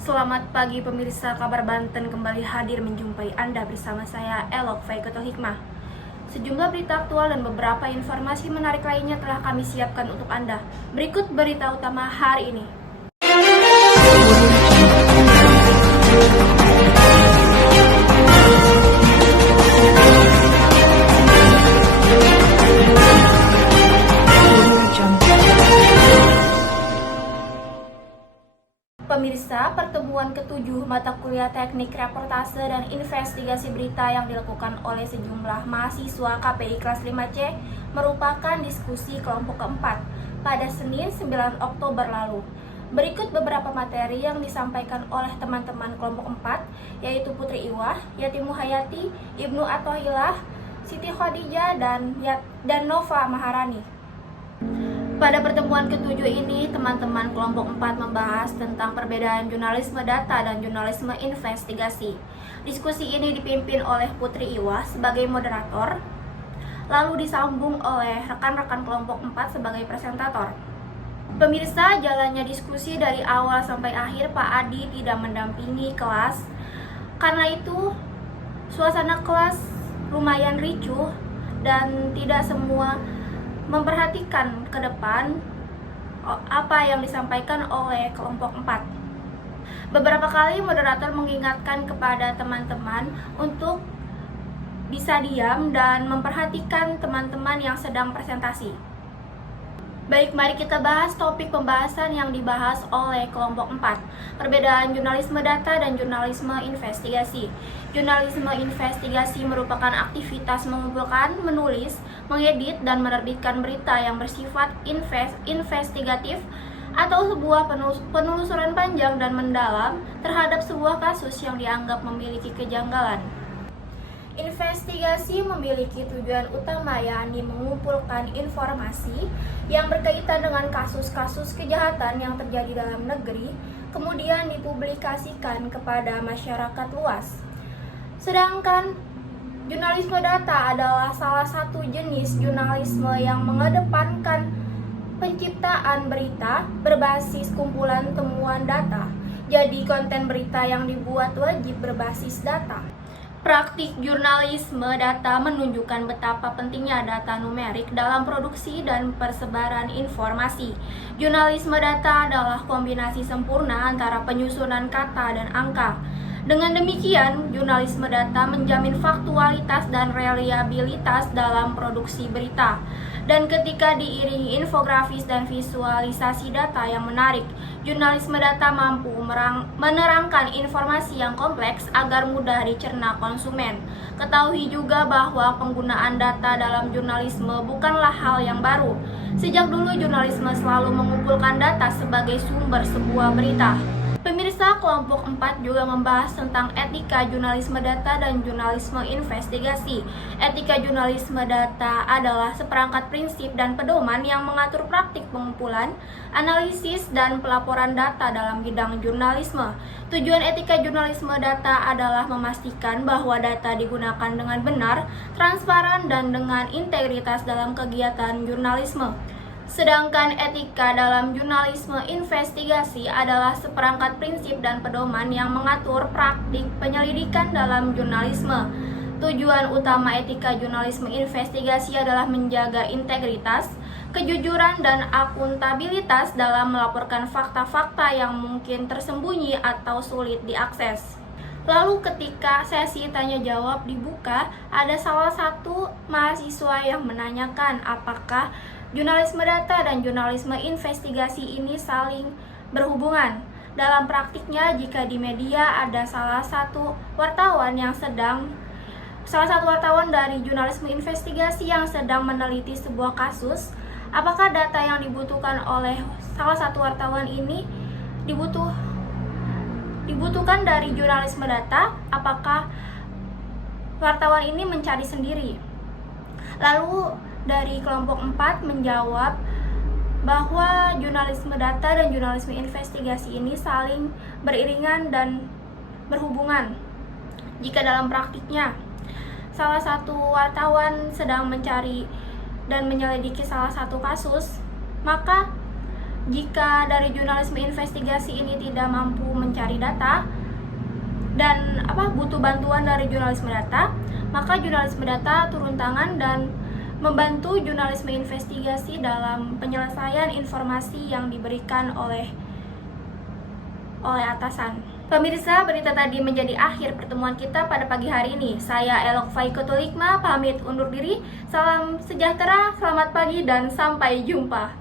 Selamat pagi pemirsa Kabar Banten, kembali hadir menjumpai Anda bersama saya Elok Faikotul Hikmah. Sejumlah berita aktual dan beberapa informasi menarik lainnya telah kami siapkan untuk Anda. Berikut berita utama hari ini. Pemirsa, pertemuan ke-7 mata kuliah teknik reportase dan investigasi berita yang dilakukan oleh sejumlah mahasiswa KPI kelas 5C merupakan diskusi kelompok keempat pada Senin 9 Oktober lalu. Berikut beberapa materi yang disampaikan oleh teman-teman kelompok 4, yaitu Putri Iwah, Yati Muhayati, Ibnu Athohillah, Siti Khadijah, dan Nova Maharani. Pada pertemuan ke-7 ini, teman-teman kelompok 4 membahas tentang perbedaan jurnalisme data dan jurnalisme investigasi. Diskusi ini dipimpin oleh Putri Iwah sebagai moderator, lalu disambung oleh rekan-rekan kelompok 4 sebagai presentator. Pemirsa, jalannya diskusi dari awal sampai akhir Pak Adi tidak mendampingi kelas. Karena itu, suasana kelas lumayan ricuh dan tidak semua memperhatikan ke depan apa yang disampaikan oleh kelompok 4. Beberapa kali moderator mengingatkan kepada teman-teman untuk bisa diam dan memperhatikan teman-teman yang sedang presentasi. Baik, mari kita bahas topik pembahasan yang dibahas oleh kelompok 4. Perbedaan jurnalisme data dan jurnalisme investigasi. Jurnalisme investigasi merupakan aktivitas mengumpulkan, menulis, mengedit, dan menerbitkan berita yang bersifat investigatif atau sebuah penelusuran panjang dan mendalam terhadap sebuah kasus yang dianggap memiliki kejanggalan. Investigasi memiliki tujuan utama, yakni mengumpulkan informasi yang berkaitan dengan kasus-kasus kejahatan yang terjadi dalam negeri, kemudian dipublikasikan kepada masyarakat luas. Sedangkan jurnalisme data adalah salah satu jenis jurnalisme yang mengedepankan penciptaan berita berbasis kumpulan temuan data. Jadi konten berita yang dibuat wajib berbasis data. Praktik jurnalisme data menunjukkan betapa pentingnya data numerik dalam produksi dan persebaran informasi. Jurnalisme data adalah kombinasi sempurna antara penyusunan kata dan angka. Dengan demikian, jurnalisme data menjamin faktualitas dan reliabilitas dalam produksi berita. Dan ketika diiringi infografis dan visualisasi data yang menarik, jurnalisme data mampu menerangkan informasi yang kompleks agar mudah dicerna konsumen. Ketahui juga bahwa penggunaan data dalam jurnalisme bukanlah hal yang baru. Sejak dulu jurnalisme selalu mengumpulkan data sebagai sumber sebuah berita. Pemirsa, kelompok 4 juga membahas tentang etika jurnalisme data dan jurnalisme investigasi. Etika jurnalisme data adalah seperangkat prinsip dan pedoman yang mengatur praktik pengumpulan, analisis, dan pelaporan data dalam bidang jurnalisme. Tujuan etika jurnalisme data adalah memastikan bahwa data digunakan dengan benar, transparan, dan dengan integritas dalam kegiatan jurnalisme. Sedangkan etika dalam jurnalisme investigasi adalah seperangkat prinsip dan pedoman yang mengatur praktik penyelidikan dalam jurnalisme. Tujuan utama etika jurnalisme investigasi adalah menjaga integritas, kejujuran, dan akuntabilitas dalam melaporkan fakta-fakta yang mungkin tersembunyi atau sulit diakses. Lalu ketika sesi tanya jawab dibuka, ada salah satu mahasiswa yang menanyakan apakah jurnalisme data dan jurnalisme investigasi ini saling berhubungan. Dalam praktiknya, jika di media ada salah satu wartawan dari jurnalisme investigasi yang sedang meneliti sebuah kasus, apakah data yang dibutuhkan oleh salah satu wartawan ini dibutuhkan dari jurnalisme data? Apakah wartawan ini mencari sendiri? Lalu dari kelompok 4 menjawab bahwa jurnalisme data dan jurnalisme investigasi ini saling beriringan dan berhubungan. Jika dalam praktiknya salah satu wartawan sedang mencari dan menyelidiki salah satu kasus, maka Jika dari jurnalisme investigasi ini tidak mampu mencari data dan butuh bantuan dari jurnalisme data, maka jurnalisme data turun tangan dan membantu jurnalisme investigasi dalam penyelesaian informasi yang diberikan oleh atasan. Pemirsa, berita tadi menjadi akhir pertemuan kita pada pagi hari ini. Saya Elok Faikotulikma pamit undur diri. Salam sejahtera, selamat pagi dan sampai jumpa.